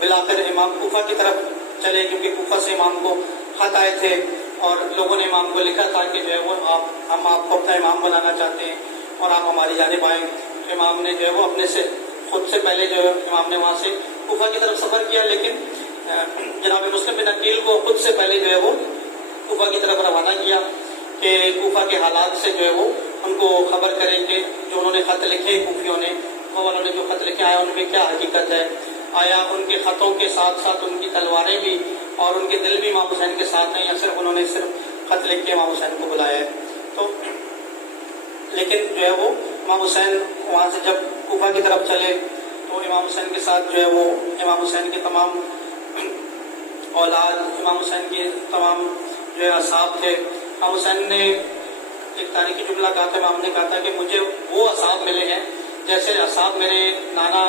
بلاخر امام کوفہ کی طرف چلے، کیونکہ کوفہ سے امام کو خط آئے تھے اور لوگوں نے امام کو لکھا تھا کہ جو ہے وہ ہم آپ کو اپنا امام بنانا چاہتے ہیں اور آپ ہماری جانب آئیں. تو امام نے جو ہے وہ اپنے سے خود سے پہلے جو ہے امام نے وہاں سے کوفہ کی طرف سفر کیا، لیکن جناب مسلم بن عقیل کو خود سے پہلے جو ہے وہ کوفہ کی طرف روانہ کیا کہ کوفہ کے حالات سے جو ہے وہ ان کو خبر کریں کہ جو انہوں نے خط لکھے کوفیوں نے، وہ والوں نے جو خط لکھے آیا ان میں کیا حقیقت ہے. آیا ان کے خطوں کے ساتھ ساتھ ان کی تلواریں بھی اور ان کے دل بھی امام حسین کے ساتھ نہیں، یا صرف انہوں نے صرف خط لکھ کے امام حسین کو بلایا ہے. تو لیکن جو ہے وہ امام حسین وہاں سے جب کوفہ کی طرف چلے تو امام حسین کے ساتھ جو ہے وہ امام حسین کے تمام اولاد، امام حسین کے تمام جو ہے اصحاب تھے. امام حسین نے ایک تاریخی جملہ کہا تھا، امام نے کہا تھا کہ مجھے وہ اصحاب ملے ہیں جیسے اصحاب میرے نانا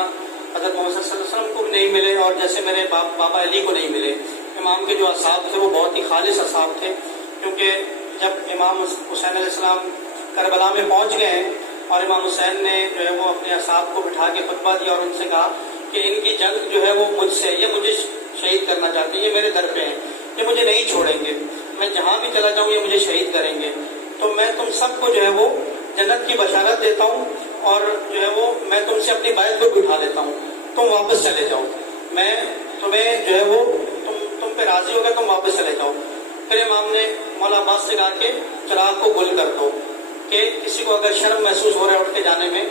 حضرت محمد صلی اللہ علیہ وسلم کو بھی نہیں ملے، اور جیسے میرے بابا علی کو نہیں ملے۔ امام کے جو اصحاب تھے وہ بہت ہی خالص اصحاب تھے، کیونکہ جب امام حسین علیہ السلام کربلا میں پہنچ گئے ہیں اور امام حسین نے جو ہے وہ اپنے اصحاب کو بٹھا کے خطبہ دیا اور ان سے کہا کہ ان کی جنگ جو ہے وہ مجھ سے، یہ مجھے شہید کرنا چاہتے ہیں، یہ میرے در پہ ہیں، یہ مجھے نہیں چھوڑیں گے، میں جہاں بھی چلا جاؤں یہ مجھے شہید کریں گے، تو میں تم سب کو جو ہے وہ جنت کی بشارت دیتا ہوں، اور جو ہے وہ میں تم سے اپنی بیعت کو بھی اٹھا لیتا ہوں، تم واپس چلے جاؤ، میں تمہیں جو ہے وہ تم پہ راضی ہو گیا، تم واپس چلے جاؤ۔ پھر امام نے مولا عباس سے کہا کہ چراغ کو گل کر دو، کہ کسی کو اگر شرم محسوس ہو رہا ہے اٹھ کے جانے میں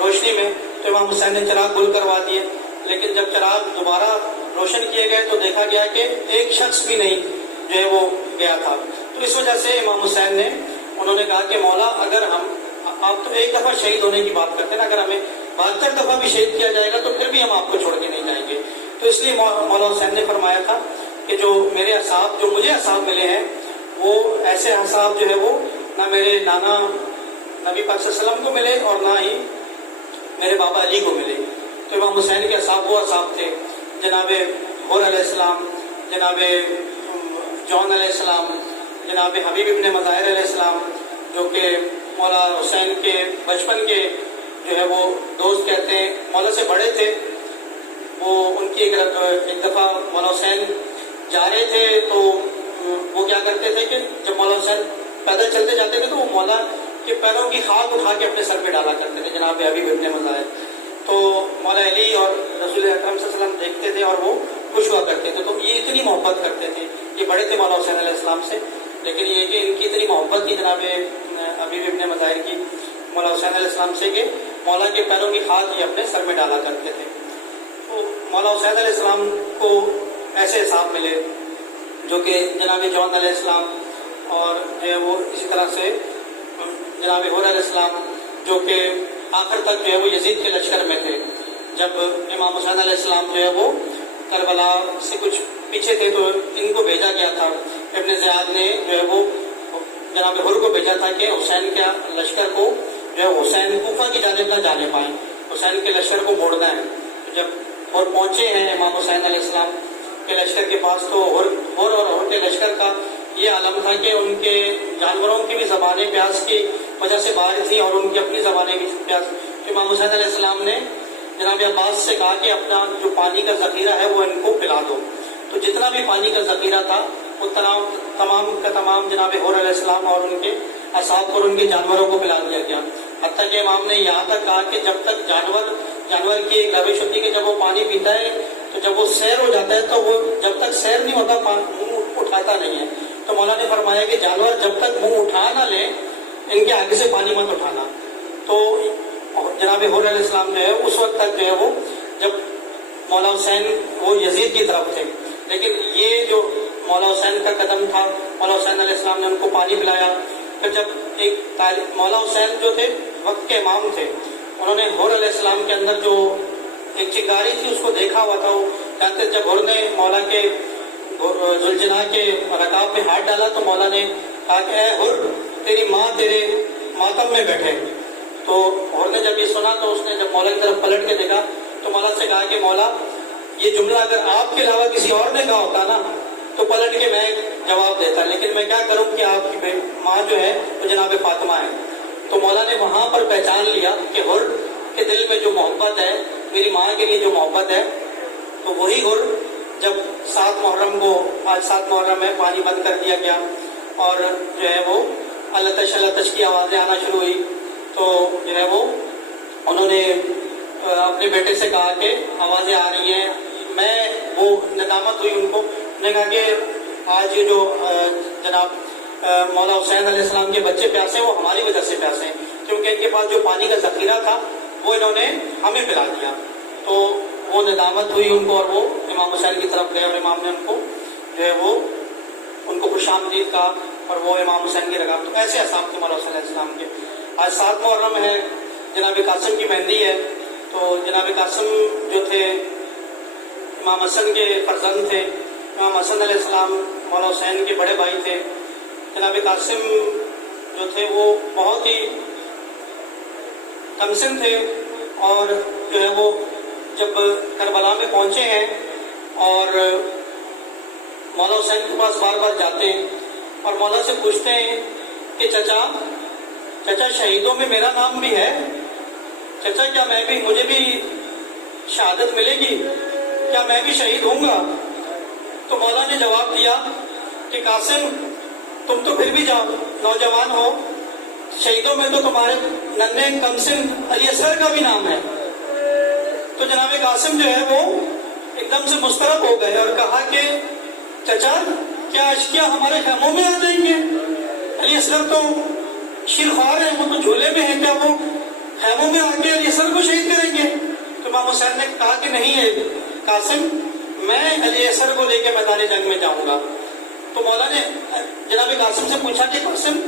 روشنی میں، تو امام حسین نے چراغ گل کروا دیے۔ لیکن جب چراغ دوبارہ روشن کیے گئے تو دیکھا گیا کہ ایک شخص بھی نہیں جو ہے وہ گیا تھا۔ تو اس وجہ سے امام حسین نے انہوں نے کہا کہ مولا اگر آپ تو ایک دفعہ شہید ہونے کی بات کرتے ہیں نا، اگر ہمیں 72 دفعہ بھی شہید کیا جائے گا تو پھر بھی ہم آپ کو چھوڑ کے نہیں جائیں گے۔ تو اس لیے مولا حسین نے فرمایا تھا کہ جو میرے اصحاب، جو مجھے اصحاب ملے ہیں، وہ ایسے اصحاب جو ہے وہ نہ میرے نانا نبی پاک صلی اللہ علیہ وسلم کو ملے اور نہ ہی میرے بابا علی کو ملے۔ تو امام حسین کے اصحاب وہ اصحاب تھے، جناب حر علیہ السلام، جناب جون علیہ السلام، جناب حبیب ابن مظاہر علیہ السلام، جو کہ مولا حسین کے بچپن کے جو ہے وہ دوست کہتے ہیں، مولا سے بڑے تھے۔ وہ ان کی ایک دفعہ مولا حسین جا رہے تھے تو وہ کیا کرتے تھے کہ جب مولا حسین پیدل چلتے جاتے تھے تو وہ مولا کے پیروں کی خاک اٹھا کے اپنے سر پہ ڈالا کرتے تھے، جناب حبیب ابن مظاہر۔ تو مولا علی اور رسول اکرم صلی اللہ علیہ وسلم دیکھتے تھے اور وہ خوش ہوا کرتے تھے۔ تو یہ اتنی محبت کرتے تھے، یہ بڑے تھے مولا حسین علیہ السلام سے، لیکن یہ کہ ان کی اتنی محبت تھی جناب حبیب ابن مظاہر کی مولا حسین علیہ السلام سے کہ مولا کے پیروں کی خاک یہ اپنے سر میں ڈالا کرتے تھے۔ تو مولا حسین علیہ السلام کو ایسے اصحاب ملے جو کہ جناب جون علیہ السلام، اور جو ہے وہ اسی طرح سے جناب حر علیہ السلام، جو کہ آخر تک جو ہے وہ یزید کے لشکر میں تھے۔ جب امام حسین علیہ السلام جو ہے وہ کربلا سے کچھ پیچھے تھے تو ان کو بھیجا گیا تھا، ابن زیاد نے جو ہے وہ جناب حر کو بھیجا تھا کہ حسین کے لشکر کو جو ہے حسین کوفہ کی جانب نہ جانے پائیں، حسین کے لشکر کو موڑنا ہے۔ جب اور پہنچے ہیں امام حسین علیہ السلام کے لشکر کے پاس تو حر اور حر کے لشکر کا یہ عالم تھا کہ ان کے جانوروں کی بھی زبانیں پیاس کی وجہ سے باہر تھیں اور ان کی اپنی زبانیں بھی پیاس۔ تو امام حسین علیہ السلام نے جناب عباس سے کہا کہ اپنا جو پانی کا ذخیرہ ہے وہ ان کو پلا دو۔ تو جتنا بھی پانی کا ذخیرہ تھا وہ تمام کا تمام جناب حر علیہ السلام اور ان کے اصحاب اور ان کے جانوروں کو پلا دیا گیا۔ حتیٰ کہ امام نے یہاں تک کہا کہ جب تک جانور کی ایک روش ہوتی ہے کہ جب وہ پانی پیتا ہے تو جب وہ سیر ہو جاتا ہے تو وہ جب تک سیر نہیں ہوتا منہ اٹھاتا نہیں ہے۔ تو مولا نے فرمایا کہ جانور جب تک منہ اٹھا نہ لے ان کے آگے سے پانی مت اٹھانا۔ تو جناب حر علیہ السلام جو ہے اس وقت تک جو ہے وہ جب مولا حسین وہ یزید کی طرف تھے، لیکن یہ جو مولا حسین کا قدم تھا، مولا حسین علیہ السلام نے ان کو پانی پلایا۔ پھر جب ایک مولا حسین جو تھے وقت کے امام تھے، انہوں نے حر علیہ السلام کے اندر جو ایک چنگاری تھی اس کو دیکھا ہوا تھا۔ وہ کہتے جب حر نے مولا کے ذوالجناح کے رکاب میں ہاتھ ڈالا تو مولا نے کہا کہ اے حر تیری ماں تیرے ماتم میں بیٹھے۔ تو حر نے جب یہ سنا تو اس نے جب مولا کی طرف پلٹ کے دیکھا تو مولا سے کہا کہ مولا یہ جملہ اگر آپ کے علاوہ کسی اور نے کہا ہوتا نا تو پلٹ کے میں جواب دیتا، لیکن میں کیا کروں کہ آپ کی ماں جو ہے وہ جناب فاطمہ ہے۔ تو مولا نے وہاں پر پہچان لیا کہ حر کے دل میں جو محبت ہے، میری ماں کے لیے جو محبت ہے، تو وہی حر جب 7 محرم کو، آج 7 محرم ہے، پانی بند کر دیا گیا اور جو ہے وہ اللہ تش کی آوازیں آنا شروع ہوئی، تو جو ہے وہ انہوں نے اپنے بیٹے سے کہا کہ آوازیں آ رہی ہیں۔ میں وہ ندامت ہوئی ان کو، نے کہا کہ آج یہ جو جناب مولا حسین علیہ السلام کے بچے پیاسے ہیں وہ ہماری وجہ سے پیاسے ہیں، کیونکہ ان کے پاس جو پانی کا ذخیرہ تھا وہ انہوں نے ہمیں پلا دیا۔ تو وہ ندامت ہوئی ان کو اور وہ امام حسین کی طرف گئے اور امام نے ان کو جو ہے وہ ان کو خوش آمدید کہا اور وہ امام حسین کی رگاب۔ تو ایسے اصحاب تھے مولا حسین علیہ السلام کے۔ آج 7 محرم ہے، جناب قاسم کی مہندی ہے، تو جناب قاسم جو تھے امام حسن کے فرزند تھے۔ امام حسن علیہ السلام مولا حسین کے بڑے بھائی تھے۔ جناب قاسم جو تھے وہ بہت ہی کمسن تھے اور جو ہے وہ جب کربلا میں پہنچے ہیں اور مولا حسین کے پاس بار بار جاتے ہیں اور مولا سے پوچھتے ہیں کہ چچا شہیدوں میں میرا نام بھی ہے، چچا کیا مجھے بھی شہادت ملے گی، کیا میں بھی شہید ہوں گا؟ تو مولا نے جواب دیا کہ قاسم تم تو پھر بھی نوجوان ہو، شہیدوں میں تو تمہارے ننھے کمسن علی اصغر کا بھی نام ہے۔ تو جناب قاسم جو ہے وہ ایک دم سے مسترب ہو گئے اور کہا کہ چچا کیا اشکیا ہمارے خیموں میں آ جائیں گے؟ علی اصغر تو شیرخوار ہیں، وہ تو جھولے میں ہیں، کیا وہ خیموں میں آ کے علی اصغر کو شہید کریں گے؟ تو امام حسین نے کہا کہ نہیں ہے قاسم، میں علی اصغر کو لے کے میدان جنگ میں جاؤں گا۔ تو مولا نے جناب قاسم سے پوچھا کہ قاسم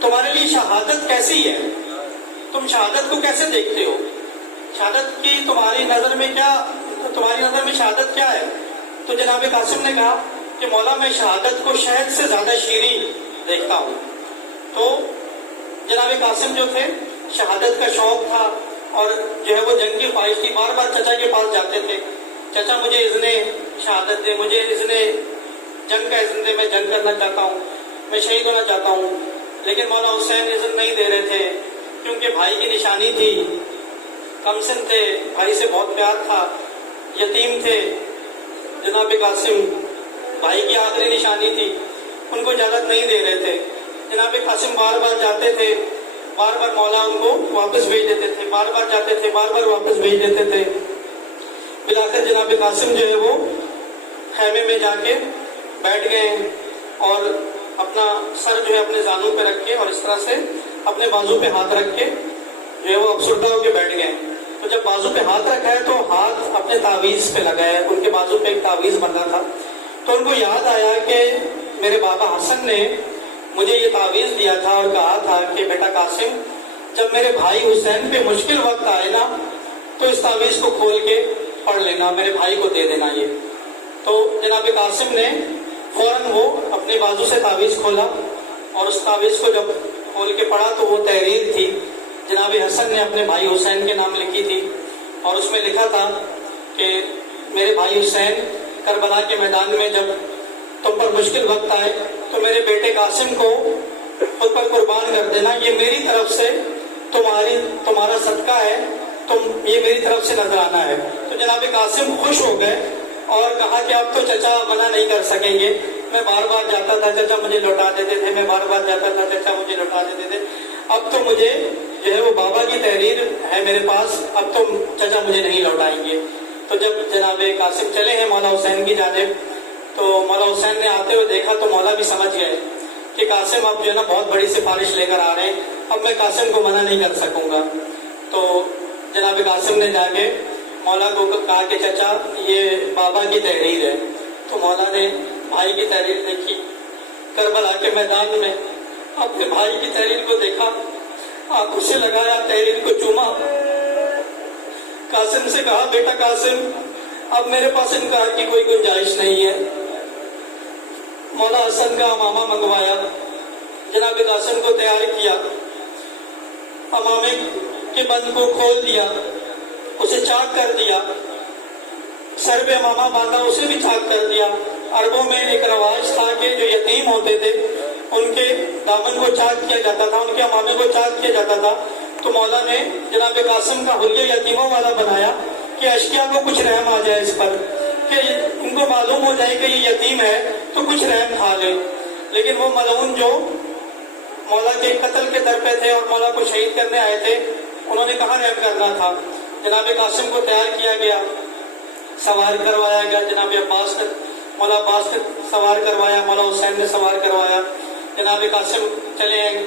تمہارے لیے شہادت کیسی ہے، تم شہادت کو کیسے دیکھتے ہو، شہادت کی تمہاری نظر میں شہادت کیا ہے؟ تو جناب قاسم نے کہا کہ مولا میں شہادت کو شہد سے زیادہ شیریں دیکھتا ہوں۔ تو جناب قاسم جو تھے شہادت کا شوق تھا اور جو ہے وہ جنگ کی خواہش تھی، بار بار چچا کے پاس جاتے تھے، چچا مجھے اذن شہادت دے، مجھے اذن جنگ کا اذن دے، میں جنگ کرنا چاہتا ہوں، میں شہید ہونا چاہتا ہوں۔ لیکن مولا حسین اذن نہیں دے رہے تھے کیونکہ بھائی کی نشانی تھی، کمسن تھے، بھائی سے بہت پیار تھا، یتیم تھے جناب قاسم، بھائی کی آخری نشانی تھی، ان کو اجازت نہیں دے رہے تھے۔ جناب قاسم بار بار جاتے تھے، بار بار مولا ان کو واپس بھیج دیتے تھے، بار بار جاتے تھے، بار بار واپس بھیج دیتے تھے۔ بلاخر جناب قاسم جو ہے وہ خیمے میں جا کے بیٹھ گئے اور اپنا سر جو ہے اپنے زانوں پہ رکھ کے اور اس طرح سے اپنے بازو پہ ہاتھ رکھ کے جو ہے وہ افسردہ ہو کے بیٹھ گئے۔ تو جب بازو پہ ہاتھ رکھا ہے تو ہاتھ اپنے تعویذ پہ لگایا ہے، ان کے بازو پہ ایک تعویذ بندھا تھا۔ تو ان کو یاد آیا کہ میرے بابا حسن نے مجھے یہ تعویذ دیا تھا اور کہا تھا کہ بیٹا قاسم جب میرے بھائی حسین پہ مشکل وقت آئے نا تو اس تعویذ کو کھول کے پڑھ لینا، میرے بھائی کو دے دینا یہ۔ تو جناب قاسم نے فوراً وہ اپنے بازو سے تعویذ کھولا اور اس تعویذ کو جب کھول کے پڑھا تو وہ تحریر تھی، جناب حسن نے اپنے بھائی حسین کے نام لکھی تھی اور اس میں لکھا تھا کہ میرے بھائی حسین کربلا کے میدان میں جب تم پر مشکل وقت آئے تو میرے بیٹے قاسم کو خود پر قربان کر دینا، یہ میری طرف سے تمہارا صدقہ ہے، یہ میری طرف سے نذرانہ ہے۔ تو جناب قاسم خوش ہو گئے اور کہا کہ اب تو چچا منع نہیں کر سکیں گے، میں بار بار جاتا تھا چچا مجھے لوٹا دیتے تھے، میں بار بار جاتا تھا چچا مجھے لوٹا دیتے تھے، اب تو مجھے جو ہے وہ بابا کی تحریر ہے میرے پاس، اب تو چچا مجھے نہیں لوٹائیں گے۔ تو جب جناب قاسم چلے ہیں مولا حسین کی جانب تو مولا حسین نے آتے ہوئے دیکھا تو مولا بھی سمجھ گئے کہ قاسم اب جو ہے نا بہت بڑی سفارش لے کر آ رہے ہیں، اب میں قاسم کو منع نہیں کر سکوں گا۔ تو جناب قاسم نے جا کے مولا کو کہا کہ چچا یہ بابا کی تحریر ہے۔ تو مولا نے بھائی کی تحریر دیکھی، کربلا کے میدان میں اپنے بھائی کی تحریر کو دیکھا، آنکھوں سے لگایا، تحریر کو چوما، قاسم سے کہا بیٹا قاسم اب میرے پاس انکار کی کوئی گنجائش نہیں ہے۔ مولا حسن کا امامہ منگوایا، جناب قاسم کو تیار کیا، امامے کے بند کو کھول دیا، اسے چاک کر دیا، سر پہ امامہ باندھا اسے بھی چاک کر دیا۔ عربوں میں ایک رواج تھا کہ جو یتیم ہوتے تھے ان کے دامن کو چاک کیا جاتا تھا، ان کے امامے کو چاک کیا جاتا تھا۔ تو مولا نے جناب قاسم کا حلیہ یتیموں والا بنایا کہ اشکیا کو کچھ رحم آ جائے اس پر، کہ ان کو معلوم ہو جائے کہ یہ یتیم ہے تو کچھ رحم کھا لے۔ لیکن وہ ملعون جو مولا کے قتل کے در پہ تھے اور مولا کو شہید کرنے آئے تھے، انہوں نے کہاں رحم کرنا تھا۔ جناب قاسم کو تیار کیا گیا، سوار کروایا گیا، جناب عباس نے مولا عباس نے سوار کروایا، مولا حسین نے سوار کروایا۔ جناب قاسم چلے ہیں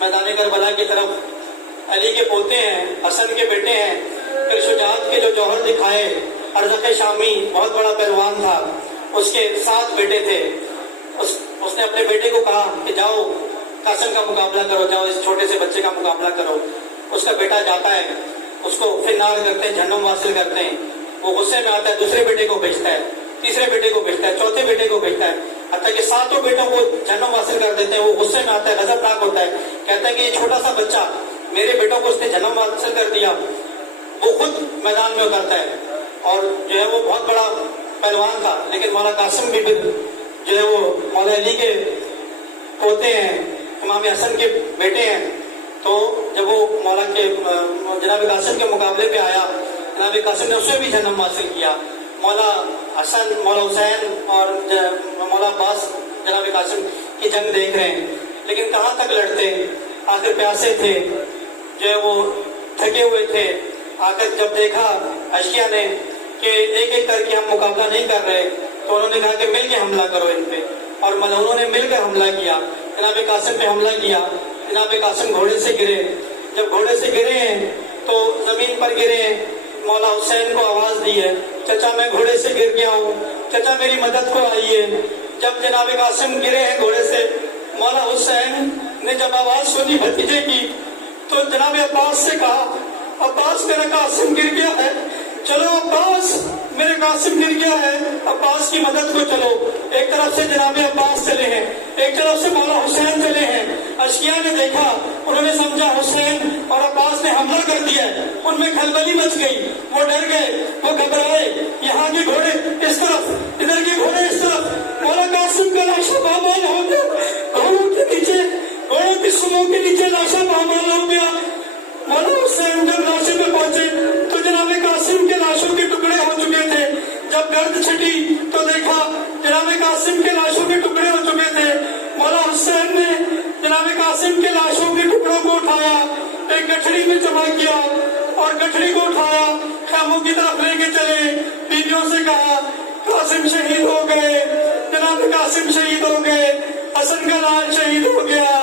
میدان کربلا کی طرف، علی کے پوتے ہیں، حسن کے بیٹے ہیں، پھر شجاعت کے جو جوہر دکھائے، ارزق شامی بہت بڑا پہلوان تھا، اس کے 7 بیٹے تھے۔ اس نے اپنے بیٹے کو کہا کہ جاؤ قاسم کا مقابلہ کرو، جاؤ اس چھوٹے سے بچے کا مقابلہ کرو۔ اس کا بیٹا جاتا ہے، اس کو فنار کرتے ہیں، جہنم واصل کرتے ہیں، وہ غصے میں آتا ہے، دوسرے بیٹے کو بھیجتا ہے، تیسرے بیٹے کو بھیجتا ہے، چوتھے بیٹے کو بھیجتا ہے، حتیٰ کہ 7 بیٹوں کو جہنم واصل کر دیتے ہیں۔ وہ غصے میں آتا ہے، غضبناک ہوتا ہے، کہتا ہے کہ یہ چھوٹا سا بچہ میرے بیٹوں کو اس نے جہنم واصل کر دیا۔ وہ خود میدان میں اترتا ہے قاسم بھی جو ہے وہ مولا علی کے پوتے ہیں، امام حسن کے بیٹے ہیں. تو جب وہ مولا کے جناب قاسم کے مقابلے پہ آیا، جناب قاسم نے اس میں بھی جنم حاصل کیا. مولا حسن، مولا حسین اور مولا عباس جناب قاسم کی جنگ دیکھ رہے ہیں، لیکن کہاں تک لڑتے، آخر پیاسے تھے، جو ہے وہ تھکے ہوئے تھے. آ کر جب دیکھا اشکیا نے کہ ایک ایک کر کے ہم مقابلہ نہیں کر رہے، تو انہوں نے کہا کہ مل کے حملہ کرو ان پہ، اور انہوں نے مل کر حملہ کیا. جناب قاسم پہ حملہ کیا. جناب قاسم گھوڑے سے گرے. جب گھوڑے سے گرے ہیں تو زمین پر گرے ہیں. مولا حسین کو آواز دی ہے، چچا میں گھوڑے سے گر گیا ہوں، چچا میری مدد کو آئیے. جب جناب قاسم گرے ہیں گھوڑے سے، مولا حسین نے جب آواز سنی بھتیجے کی، تو جناب عباس سے کہا، عباس میرا قاسم گر گیا ہے، چلو عباس میرے قاسم گر گیا ہے، عباس کی مدد کو چلو. ایک طرف سے جناب عباس چلے ہیں، ایک طرف سے مولا حسین چلے ہیں. اشکیا نے دیکھا، انہوں نے سمجھا حسین اور عباس نے حملہ کر دیا ہے. ان میں کھلبلی مچ گئی، وہ ڈر گئے، وہ گھبرائے. یہاں کے گھوڑے اس طرف، ادھر کے گھوڑے اس طرف. مولا قاسم کا لاشا پامال ہو گیا، گھوڑوں کے نیچے، گھوڑوں کی سموں کے نیچے لاشا پامال ہو گیا. مولا حسین جب لاشے پہ پہنچے تو جناب قاسم کے لاشوں کے ٹکڑے ہو چکے تھے. جب گرد چھٹی تو دیکھا جناب قاسم کے لاشوں کے ٹکڑے ہو چکے تھے. مولا حسین نے جناب قاسم کے لاشوں کے ٹکڑوں کو اٹھایا، ایک گٹھڑی میں جمع کیا، اور گٹھڑی کو اٹھایا خیموں کی طرف لے کے چلے. بیویوں سے کہا قاسم شہید ہو گئے، جناب قاسم شہید ہو گئے، حسن کا لال شہید ہو گیا.